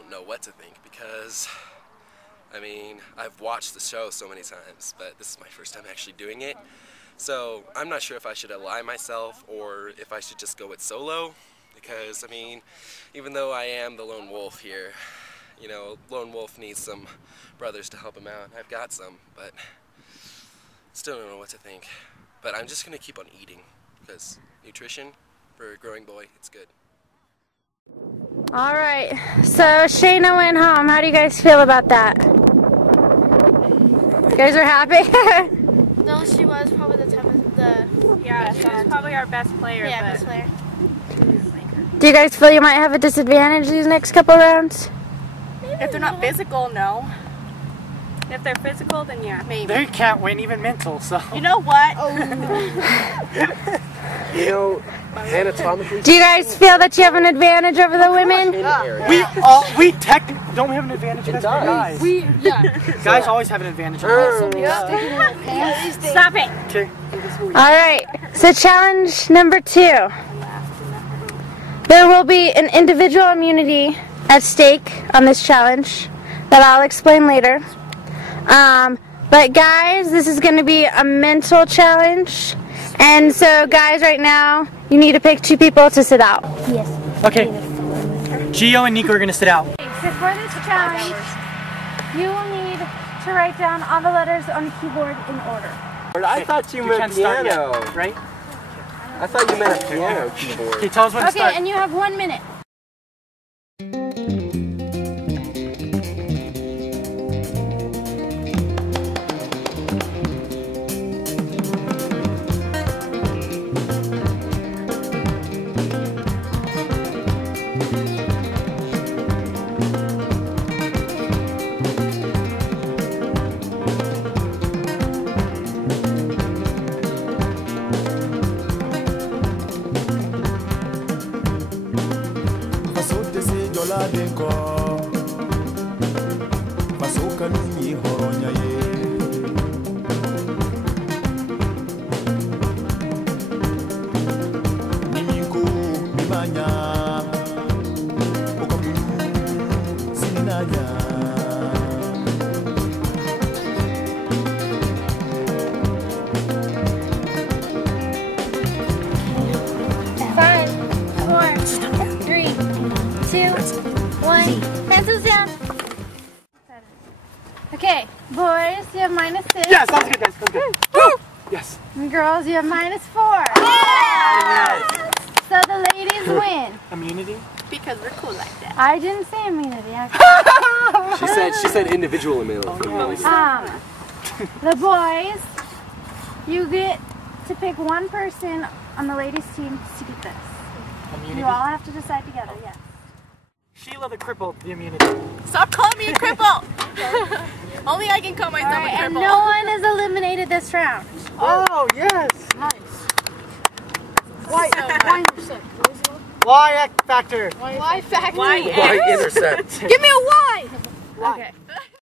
don't know what to think because, I mean, I've watched the show so many times, but this is my first time actually doing it. So I'm not sure if I should ally myself or if I should just go with solo because, I mean, even though I am the lone wolf here, you know, lone wolf needs some brothers to help him out. I've got some, but still don't know what to think. But I'm just going to keep on eating because nutrition for a growing boy, it's good. All right, so Shayna went home. How do you guys feel about that? You guys are happy? No, she was probably the yeah, she was probably our best player. Yeah, but best player. Do you guys feel you might have a disadvantage these next couple rounds? if they're not physical, no. If they're physical, then yeah, maybe. They can't win even mental, so. You know what? You know, anatomically... Do you guys feel that you have an advantage over the women? Don't we have an advantage against the guys? Guys always have an advantage. Stop it. Okay. All right, so challenge number 2. There will be an individual immunity at stake on this challenge that I'll explain later. But guys, this is going to be a mental challenge. And so guys, right now, you need to pick 2 people to sit out. Yes. Okay. Gio and Nico are going to sit out. So for this challenge, you will need to write down all the letters on the keyboard in order. I thought you meant piano. Yet, right? I thought you meant a piano keyboard. Okay, tell us when to start. Okay, and you have 1 minute. Pencils down. Okay, boys, you have -6. Yes, that was good, guys. That was good. Woo! Yes. And girls, you have -4. Yes. So the ladies win. Immunity? Because we're cool like that. I didn't say immunity. She said individual immunity. The boys, you get to pick 1 person on the ladies' team to get this. Immunity? You all have to decide together, yes. Sheila the crippled, the immunity. Stop calling me a cripple. Only I can call myself a cripple. And no one is eliminated this round. Oh, yes. Nice. Y factor. Y factor. Why? Why intercept? Give me a Y. Okay.